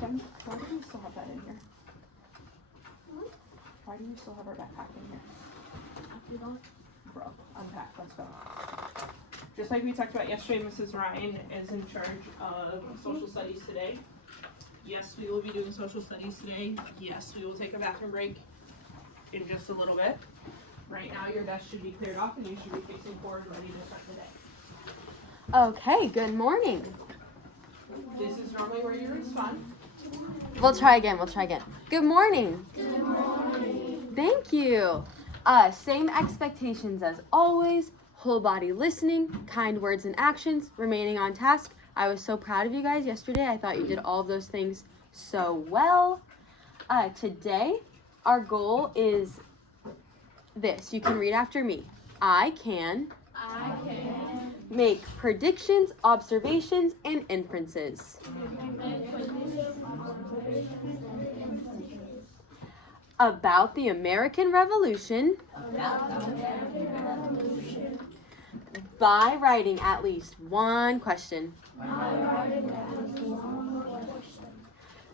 Then why do you still have that in here? Why do you still have our backpack in here? Bro, unpack, let's go. Just like we talked about yesterday, Mrs. Ryan is in charge of social studies today. Yes, we will be doing social studies today. Yes, we will take a bathroom break in just a little bit. Right now, your desk should be cleared off and you should be facing forward, ready to start the day. Okay, good morning. This is normally where you respond. We'll try again. Good morning. Good morning. Thank you. Same expectations as always. Whole body listening, kind words and actions, remaining on task. I was so proud of you guys yesterday. I thought you did all of those things so well. Today, our goal is this. You can read after me. I can make predictions, observations, and inferences about the American Revolution by writing at least one question.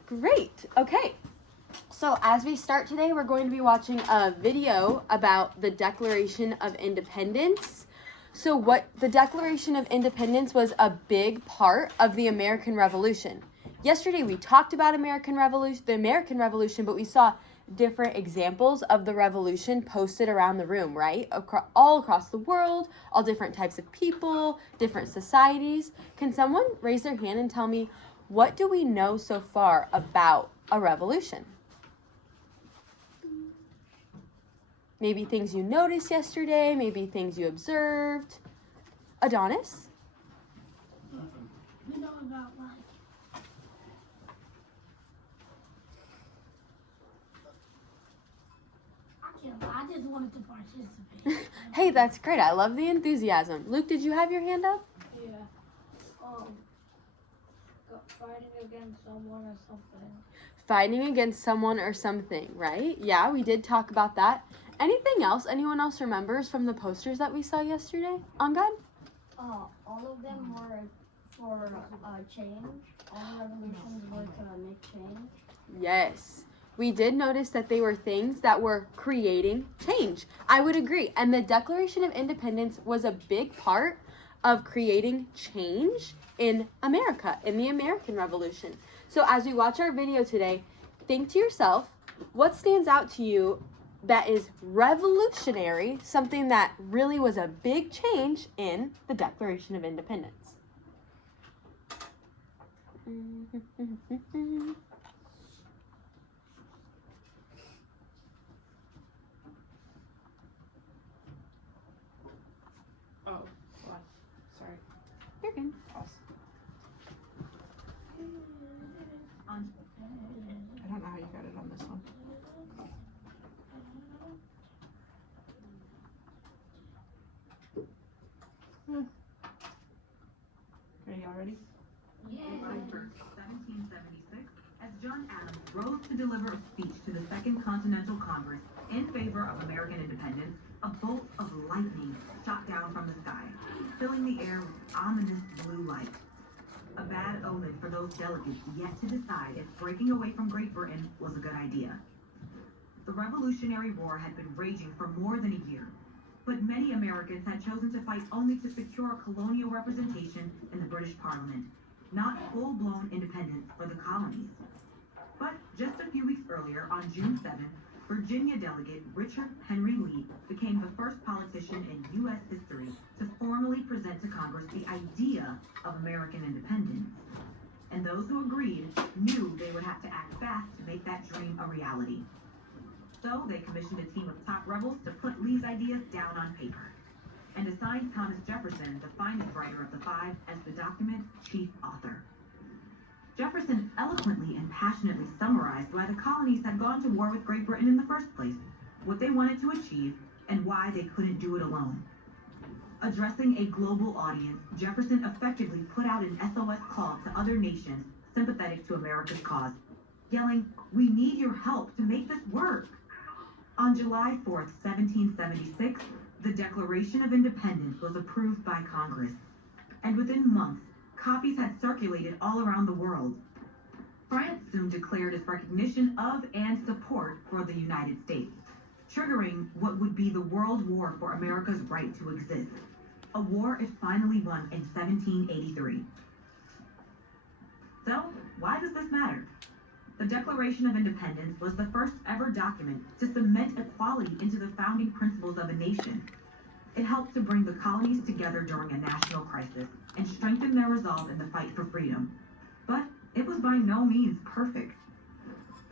Great. Okay. So as we start today, we're going to be watching a video about the Declaration of Independence. So what the Declaration of Independence was a big part of the American Revolution. Yesterday we talked about the American Revolution, but we saw different examples of the revolution posted around the room, right? All across the world, all different types of people, different societies. Can someone raise their hand and tell me, what do we know so far about a revolution? Maybe things you noticed yesterday, maybe things you observed. Adonis? We know about like I just wanted to participate. Hey, that's great. I love the enthusiasm. Luke, did you have your hand up? Yeah. Fighting against someone or something. Fighting against someone or something, right? Yeah, we did talk about that. Anything else anyone else remembers from the posters that we saw yesterday? On God? All of them were for change. All revolutions were to make change. Yes. We did notice that they were things that were creating change. I would agree. And the Declaration of Independence was a big part of creating change in America, in the American Revolution. So as we watch our video today, think to yourself, what stands out to you that is revolutionary, something that really was a big change in the Declaration of Independence? Oh, what? Sorry. You're good. Pause. I don't know how you got it on this one. Are y'all ready? July 1st, 1776, as John Adams rose to deliver a speech to the Second Continental Congress in favor of American independence, a bolt of lightning shot down from the sky, filling the air with ominous blue light. A bad omen for those delegates yet to decide if breaking away from Great Britain was a good idea. The Revolutionary War had been raging for more than a year, but many Americans had chosen to fight only to secure colonial representation in the British Parliament, not full-blown independence for the colonies. But just a few weeks earlier, on June 7th, Virginia delegate Richard Henry Lee became the first politician in U.S. history to formally present to Congress the idea of American independence. And those who agreed knew they would have to act fast to make that dream a reality. So they commissioned a team of top rebels to put Lee's ideas down on paper, and assigned Thomas Jefferson, the finest writer of the five, as the document's chief author. Jefferson eloquently and passionately summarized why the colonies had gone to war with Great Britain in the first place, what they wanted to achieve, and why they couldn't do it alone. Addressing a global audience, Jefferson effectively put out an SOS call to other nations sympathetic to America's cause, yelling, "We need your help to make this work." On July 4th, 1776, the Declaration of Independence was approved by Congress, and within months, copies had circulated all around the world. France soon declared its recognition of and support for the United States, triggering what would be the World War for America's right to exist, a war it finally won in 1783. So, why does this matter? The Declaration of Independence was the first ever document to cement equality into the founding principles of a nation. It helped to bring the colonies together during a national crisis and strengthen their resolve in the fight for freedom. But it was by no means perfect.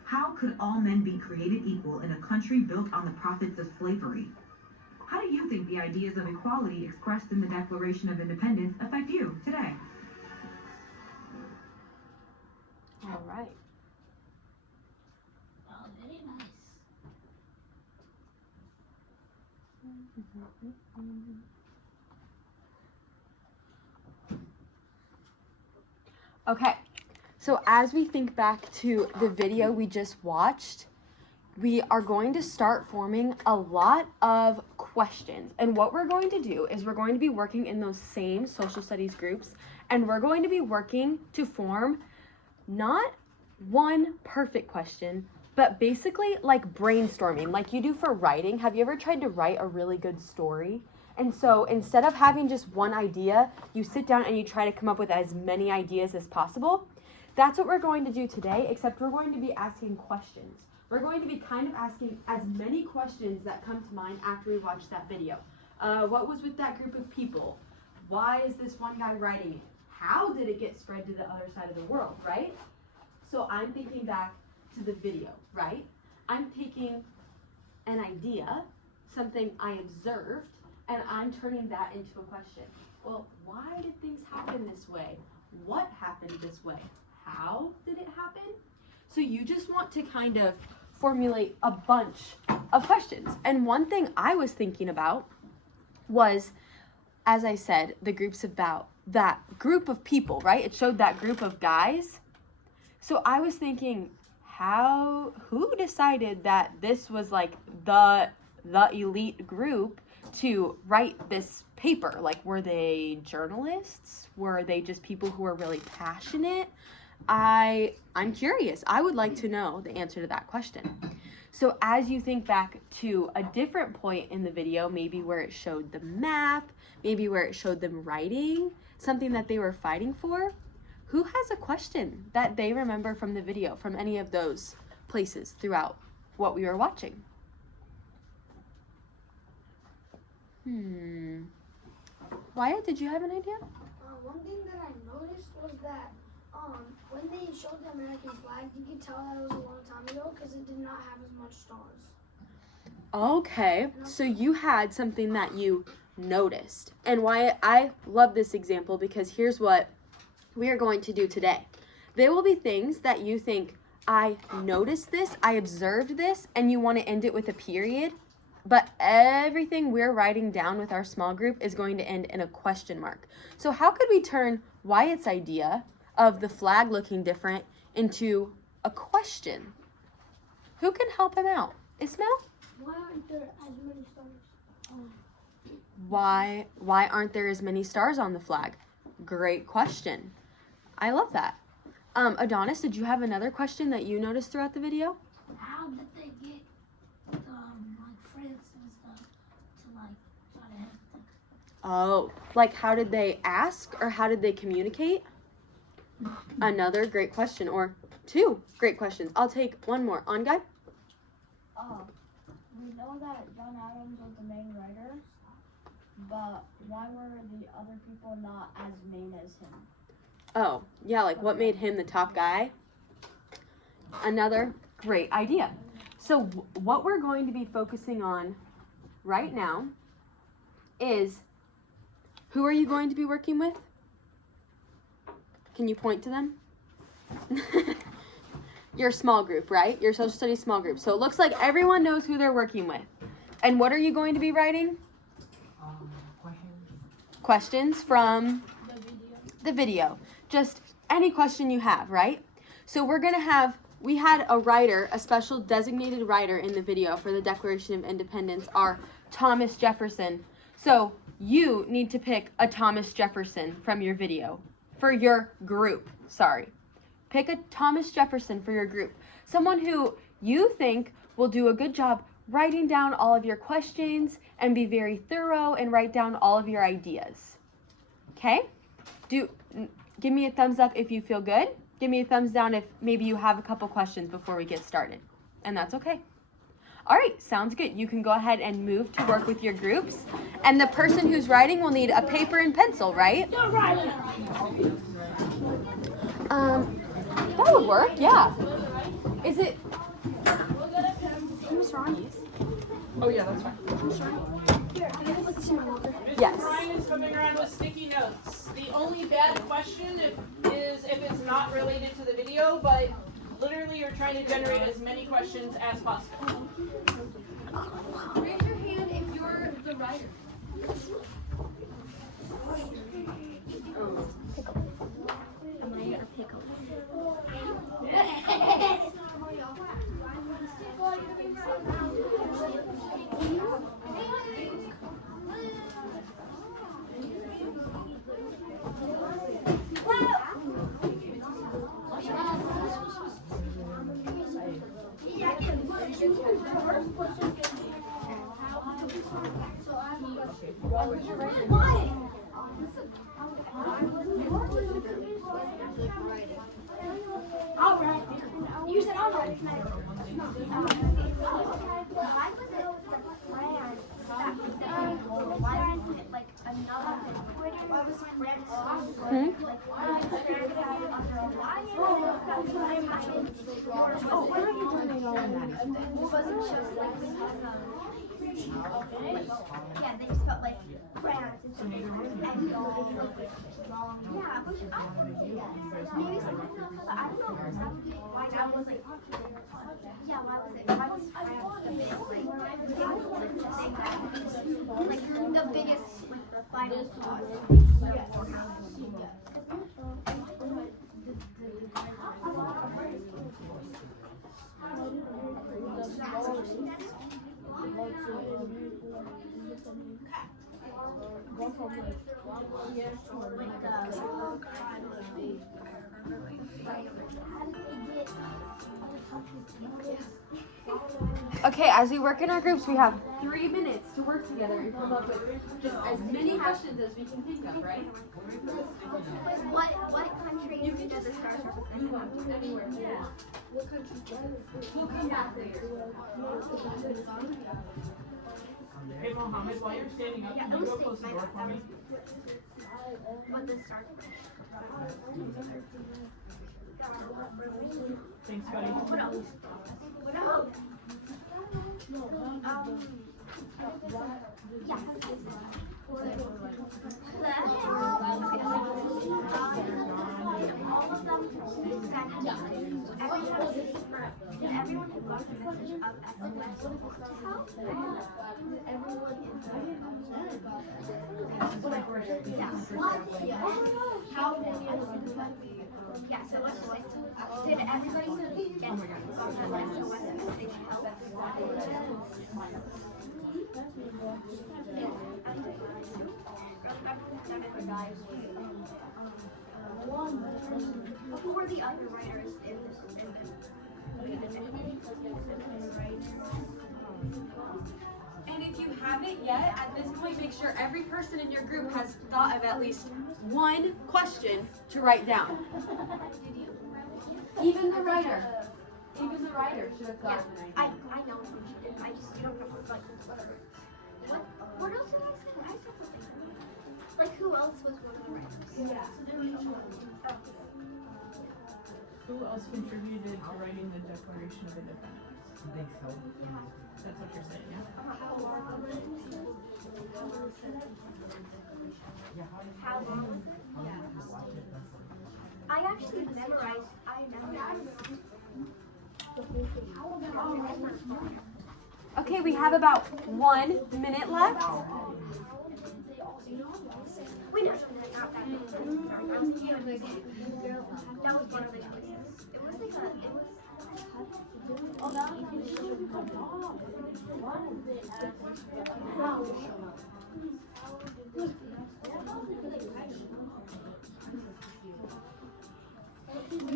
How could all men be created equal in a country built on the profits of slavery? How do you think the ideas of equality expressed in the Declaration of Independence affect you today? All right. Oh, very nice. Okay, so as we think back to the video we just watched, we are going to start forming a lot of questions. And what we're going to do is we're going to be working in those same social studies groups, and we're going to be working to form not one perfect question, but basically like brainstorming, like you do for writing. Have you ever tried to write a really good story? And so instead of having just one idea, you sit down and you try to come up with as many ideas as possible. That's what we're going to do today, except we're going to be asking questions. We're going to be kind of asking as many questions that come to mind after we watch that video. What was with that group of people? Why is this one guy writing it? How did it get spread to the other side of the world, right? So I'm thinking back to the video, right? I'm taking an idea, something I observed, and I'm turning that into a question. Well, why did things happen this way? What happened this way? How did it happen? So you just want to kind of formulate a bunch of questions. And one thing I was thinking about was, as I said, the group's about that group of people, right? It showed that group of guys. So I was thinking, who decided that this was like the elite group to write this paper? Like, were they journalists? Were they just people who were really passionate? I'm curious. I would like to know the answer to that question. So as you think back to a different point in the video, maybe where it showed the map, maybe where it showed them writing something that they were fighting for, who has a question that they remember from the video, from any of those places throughout what we were watching? Wyatt, did you have an idea? One thing that I noticed was that when they showed the American flag, you could tell that it was a long time ago because it did not have as much stars. Okay, so you had something that you noticed. And Wyatt, I love this example because here's what we are going to do today. There will be things that you think, I noticed this, I observed this, and you want to end it with a period. But everything we're writing down with our small group is going to end in a question mark. So how could we turn Wyatt's idea of the flag looking different into a question? Who can help him out? Ismail? Why aren't there as many stars? Why aren't there as many stars on the flag? Great question. I love that. Adonis, did you have another question that you noticed throughout the video? How did they get like France and stuff to like try to help them? Oh, like how did they ask or how did they communicate? Another great question, or two great questions. I'll take one more. On, guy? We know that John Adams was the main writer, but why were the other people not as main as him? Oh, yeah, like what made him the top guy? Another great idea. So what we're going to be focusing on right now is, who are you going to be working with? Can you point to them? Your small group, right? Your social studies small group. So it looks like everyone knows who they're working with. And what are you going to be writing? Questions from the video. Just any question you have, right? So we're going to have, we had a writer, a special designated writer in the video for the Declaration of Independence, our Thomas Jefferson. So you need to pick a Thomas Jefferson from your video. For your group, sorry. Pick a Thomas Jefferson for your group. Someone who you think will do a good job writing down all of your questions and be very thorough and write down all of your ideas. Okay? Give me a thumbs up if you feel good. Give me a thumbs down if maybe you have a couple questions before we get started. And that's okay. All right, sounds good. You can go ahead and move to work with your groups. And the person who's writing will need a paper and pencil, right? That would work, yeah. Is it? Miss Ronnie's. Oh yeah, that's fine. Yes. Ryan is coming around with sticky notes. The only bad question is if it's not related to the video, but literally you're trying to generate as many questions as possible. Raise your hand if you're the writer. Alright. You said alright. Yeah, they just felt like France and yeah, which I maybe sometimes but I don't know why I was like yeah, why was France the big like the biggest like the final cause. Okay, as we work in our groups, we have 3 minutes to work together and come up with just as many questions as we can think of, right? What country does the stars represent? Anywhere. Yeah. We'll come back later. Hey Mohammed, while you're standing up, can you go close the door for me? What the stars Thanks, buddy. What else? What else? Yeah. All of them everyone who got the message of SMS to help yeah, so what's did everybody get the SOS message help? Who were the other writers in the And if you haven't yet, at this point, make sure every person in your group has thought of at least one question to write down. Even the writer. Even the writer should have thought of an idea. I know who she did. I just don't know like what else did I say? I said something. Like who else was one of the writers? Yeah. Who else contributed to writing the Declaration of Independence? That's what you're saying, yeah? How long was it? I actually memorized. Okay, we have about 1 minute left. We know something like that. That was one of the choices. It was like How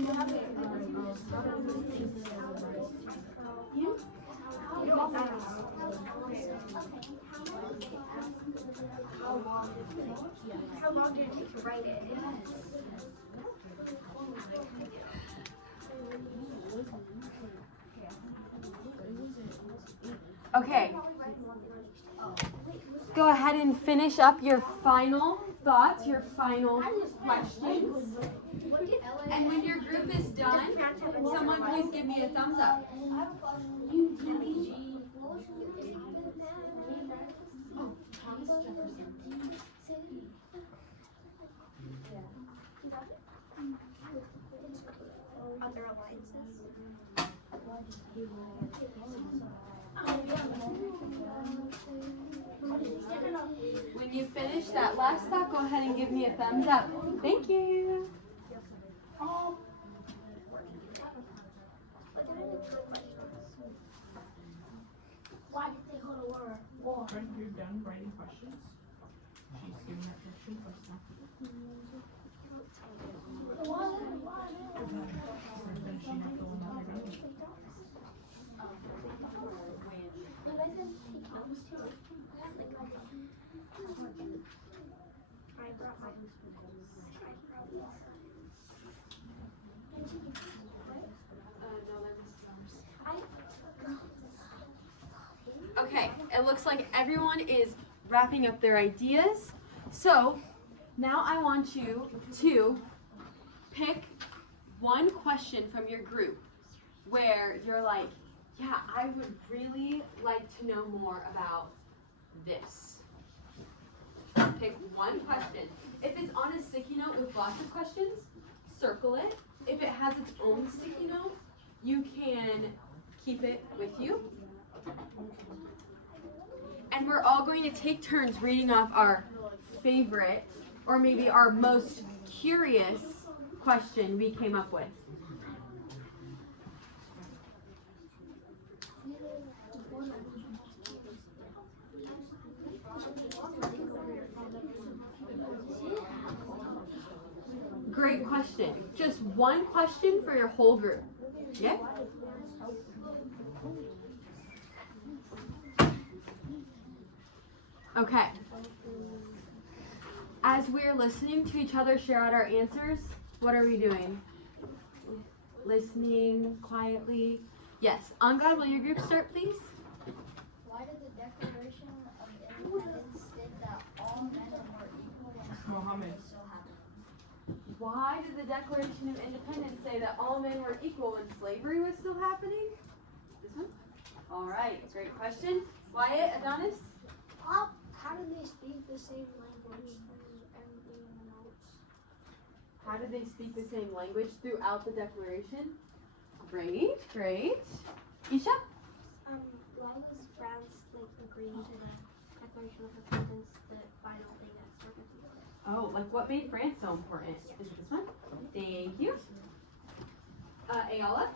long did it take to write it? Okay. Go ahead and finish up your final thoughts, your final questions. And when your group is done, someone please give me a thumbs up. Other alliances. When you finish that last thought, go ahead and give me a thumbs up. Thank you. Why did they go to war? When you're done writing questions, she's giving her question first now. Then she has the one that you're done. Okay, it looks like everyone is wrapping up their ideas. So now I want you to pick one question from your group where you're like, yeah, I would really like to know more about this. Pick one question. If it's on a sticky note with lots of questions, circle it. If it has its own sticky note, you can keep it with you. And we're all going to take turns reading off our favorite, or maybe our most curious question we came up with. Great question. Just one question for your whole group. Yeah? Okay. As we're listening to each other share out our answers, what are we doing? Listening quietly. Yes. Angad, will your group start, please? Why did the Declaration of Independence state that all men are more equal when Mohammed. still happening? Why did the Declaration of Independence say that all men were equal when slavery was still happening? This one? All right. Great question. Wyatt, Adonis? How did they speak the same language as everything in the notes? How did they speak the same language throughout the Declaration? Great, great. Isha? Why was France agreeing to the Declaration of Independence, the final thing that started the war? Oh, like what made France so important? Is it this one? Thank you. Ayala?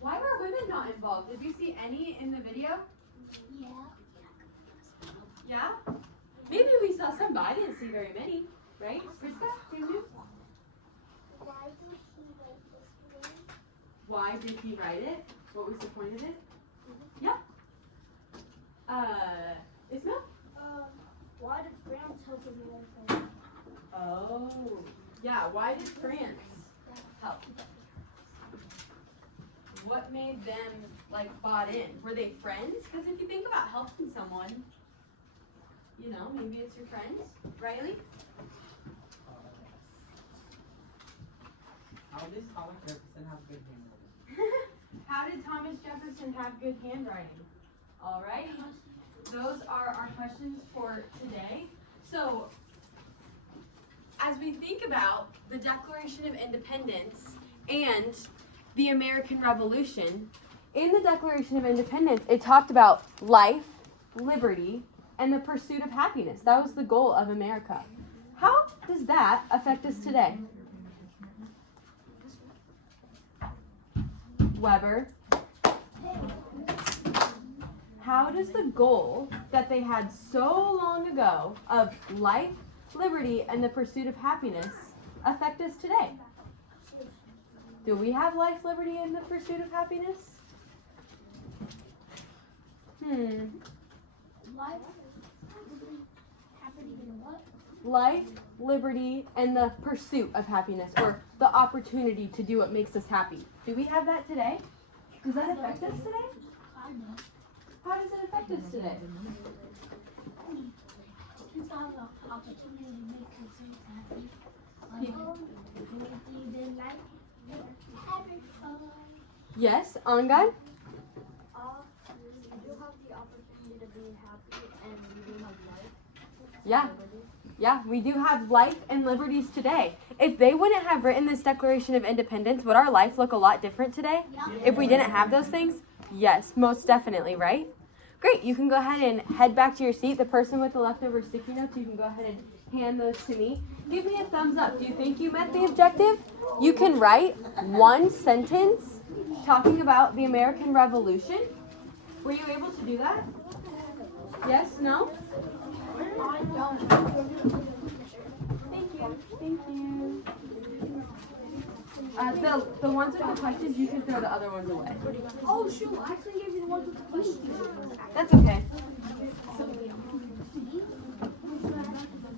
Why were women not involved? Did you see any in the video? Yeah. Yeah? Maybe we saw some, but I didn't see very many. Right? Priska? Did you? Why did he write it? What was the point of it? Yeah. Ismail? Why did France help America? Oh. Yeah, why did France help? What made them bought in? Were they friends? Because if you think about helping someone, maybe it's your friends. Riley? How does Thomas Jefferson have good handwriting? How did Thomas Jefferson have good handwriting? All right. Those are our questions for today. So, as we think about the Declaration of Independence and the American Revolution, in the Declaration of Independence, it talked about life, liberty, and the pursuit of happiness. That was the goal of America. How does that affect us today? Weber. How does the goal that they had so long ago of life, liberty, and the pursuit of happiness affect us today? Do we have life, liberty, and the pursuit of happiness? Life, happening in what? Life, liberty, and the pursuit of happiness, or the opportunity to do what makes us happy. Do we have that today? Does that affect us today? How does it affect us today? You have the opportunity to make yourself happy. Then like having fun. Yes, on God? You do have the opportunity to be happy, and you do have life. Yeah. Yeah, we do have life and liberties today. If they wouldn't have written this Declaration of Independence, would our life look a lot different today? If we didn't have those things? Yes, most definitely, right? Great, you can go ahead and head back to your seat. The person with the leftover sticky notes, you can go ahead and hand those to me. Give me a thumbs up. Do you think you met the objective? You can write one sentence talking about the American Revolution. Were you able to do that? Yes? No? Thank you. Thank you. The ones with the questions, you can throw the other ones away. Oh shoot, I actually gave you the ones with the questions. That's okay.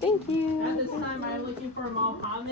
Thank you. At this time, I'm looking for Mohammed.